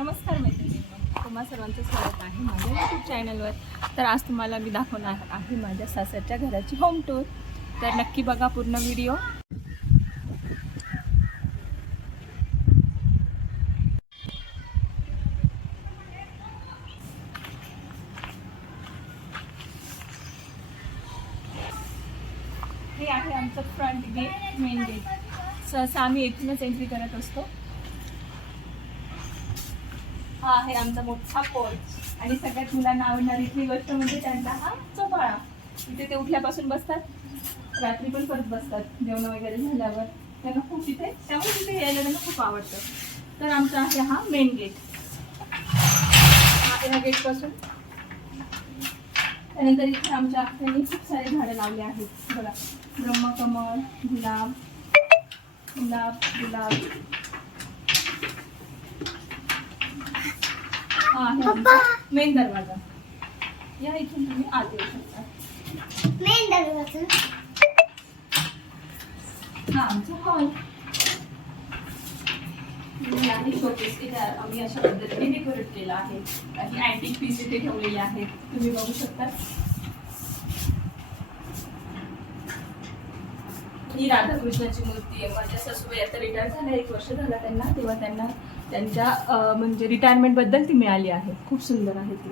नमस्कार मैत्रिणींनो, तुम्हा सर्वांचं स्वागत आहे माझ्या यूट्यूब चॅनलवर. तर आज तुम्हाला मी दाखवणार आहे माझ्या सासरच्या घराची होम टूर. तर नक्की बघा पूर्ण व्हिडिओ. हे आहे आमचं फ्रंट गेट, मेन गेट. सहसा आम्ही इथूनच एंट्री करत असतो. हा आहे आमचा मोठा पोर्च आणि सगळ्यात मुलांना आवडणारी इथली गोष्ट म्हणजे त्यांचा हा चोपाळा. इथे ते उठल्यापासून बसतात, रात्री पण परत बसतात जेवण वगैरे झाल्यावर. त्यांना खूप इथे त्यामुळे तिथे यायला त्यांना खूप आवडतं. तर आमचा आहे हा मेन गेट. ह्या गेटपासून त्यानंतर इथे आमच्या आत्याने खूप सारे झाडं लावले आहेत. बघा, ब्रह्मकमळ, गुलाब गुलाब गुलाब. हा आहे आमचा मेन दरवाजा. या इथून तुम्ही आत येऊ शकता. मेन दरवाजा. हा आमचा हॉल आहे. शोकेस इथे आम्ही अशा पद्धतीने डेकोरेट केला आहे. काही अँटिक पीस इथे ठेवलेले आहेत, तुम्ही बघू शकता. ही राधाकृष्णाची मूर्ती आहे. माझ्या सासूबाई आता रिटायर झाल्या, 1 वर्ष झाला त्यांना. तेव्हा त्यांना त्यांच्या म्हणजे रिटायरमेंट बद्दल ती मिळाली आहे. खूप सुंदर आहे ती.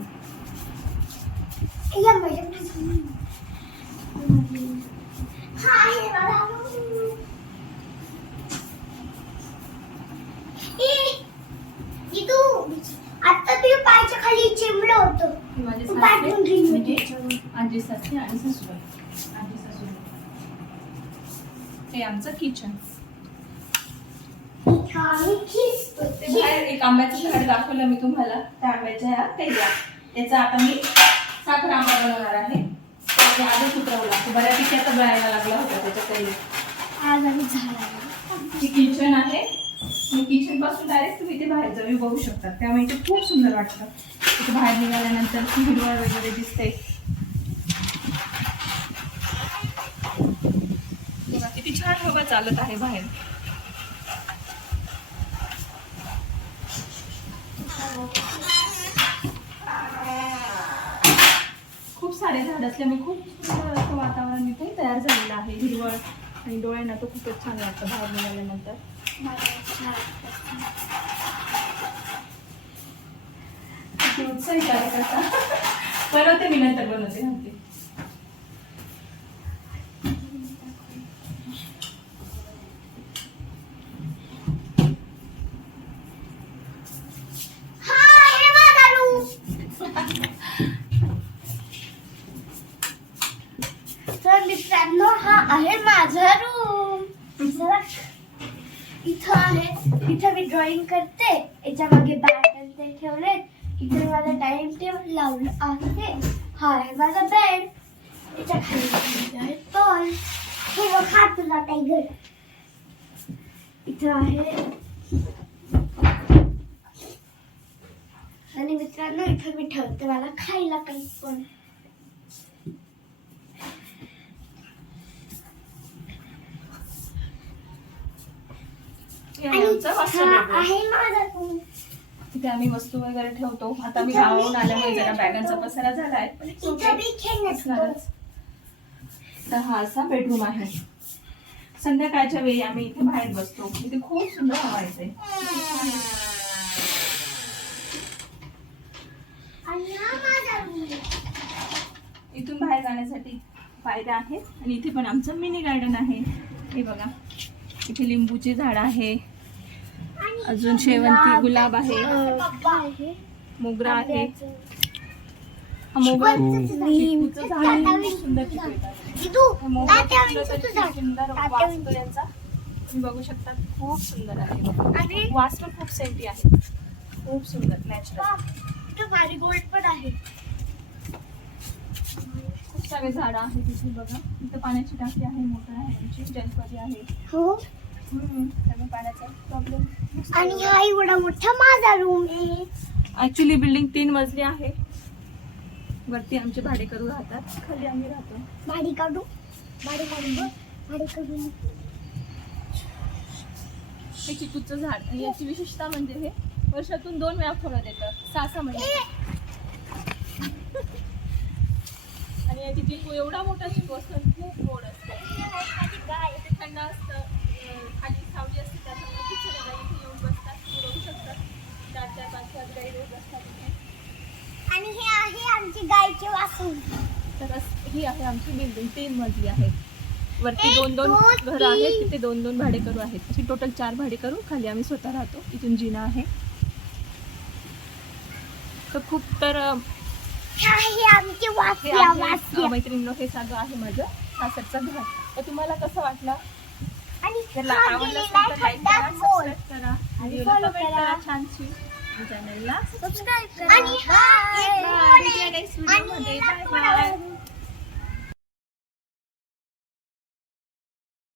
आता तू पायच्या खाली चिमलं होतं. माझे आजी सासरे आणि सासूबाई. आजी सासूबाई. हे आमचं किचन. ते बाहेर एक आंब्याचं झाड दाखवलं मी तुम्हाला. त्या आंब्याच्या ह्या कैऱ्या. याचा आता मी साखर आंबा बनवणार आहे. ते आधीच उतरवला, बऱ्यापैकी आता गळायला लागला होता त्याच्या कैऱ्या. आज आम्ही झाला. किचन आहे. किचन पासून डायरेक्ट तुम्ही इथे बाहेर जाऊ बघू शकता. त्यामुळे इथे खूप सुंदर वाटतं. इथे बाहेर निघाल्यानंतर हिरवळ वगैरे दिसते. बघा किती छान हवा चालत आहे बाहेर. खूप सारे झाड असल्यामुळे खूप सुंदर असं वातावरण इथे तयार झालेलं आहे. हिरवळ आणि डोळ्यांना तो खूपच छान वाटतं बाहेर निघाल्यानंतर. उत्साही कार्यकर्ता बनवते मी, नंतर बनवते नंतर. तर मित्रांनो, हा आहे माझा रूम. इथं आहे, इथं मी ड्रॉइंग करते. याच्या मागे बॅग ते ठेवले. इथे माझा टाइम टेबल लावलं आहे. हा आहे माझा बेड. याच्या खाली आहे टॉल. हे बघा तुला टायगर. इथं आहे. आणि मित्रांनो, इथं मी ठेवते मला खायला काही पण. तिथे आम्ही वस्तू वगैरे ठेवतो. आता मी गावाहून आल्यामुळे जरा बॅगांचा पसारा झालाय. तर हा असा बेडरूम आहे. संध्याकाळच्या वेळी आम्ही इथे बाहेर बसतो. इथे खूप सुंदर हवा येते. इथून बाहेर जाण्यासाठी पायऱ्या आहेत. आणि इथे पण आमचं मिनी गार्डन आहे. हे बघा, इथे लिंबूचे झाड आहे, अजून शेवंती, गुलाब आहे, मोगरा आहे. मोगरा चिकूचं झाड आहे. सुंदर चिकू येतात. सुंदर वास तो यांचा तुम्ही बघू शकता. खूप सुंदर आहे. वास पण खूप सेंटी आहे. खूप सुंदर नॅचरल. मारीगोल्ड पण आहे. खूप सारे झाड आहेत इथे. बघा, इथं पाण्याची टाकी आहे, मोटर आहे, आमची जलपरी आहे. हो, त्यामुळे पाण्याचा प्रॉब्लेम. आणि हा एवढा मोठा माझा रूम आहे. ऍक्च्युली बिल्डिंग 3 मजली आहे. वरती आमचे भाडेकरू राहतात, खाली आम्ही राहतो. भाडी काढू. हे चिकूचं झाड. याची विशेषता म्हणजे हे वर्षातून 2 वेळा फळं देतं, 6 महिने. आणि याची चिकू एवढा मोठा चिकू असतो, खूप गोड असतो. इथे थंड असतं, खाली सावली असते, त्याच्यामुळे खूप साऱ्या गाई इथे येऊन बसतात. तुम्ही बघू शकता 4-4, 5-5 गाई रोज असतात इथे. आणि हे आहे आमची गायची वासू. तर ही आहे आमची बिल्डिंग, 3 मजली आहे. वरती 2-2 1, 2, घरं आहेत, तिथे 2-2 भाडेकरू आहेत. अशी टोटल 4 भाडेकरू, खाली आम्ही स्वतः राहतो. इथून जिना आहे. तर खूप तर ही आमची हे वासू. आहे मैत्रिणींनो, हे सगळं आहे माझं सासरचं घर. तर तुम्हाला कसं वाटलं? आणि जर आवडलं असेल तर लाईक करा, सबस्क्राईब करा, व्हिडिओला कमेंट करा छानशी, चॅनलला सबस्क्राईब करा. आणि भेटूया नेक्स्ट व्हिडिओमध्ये. Bye bye.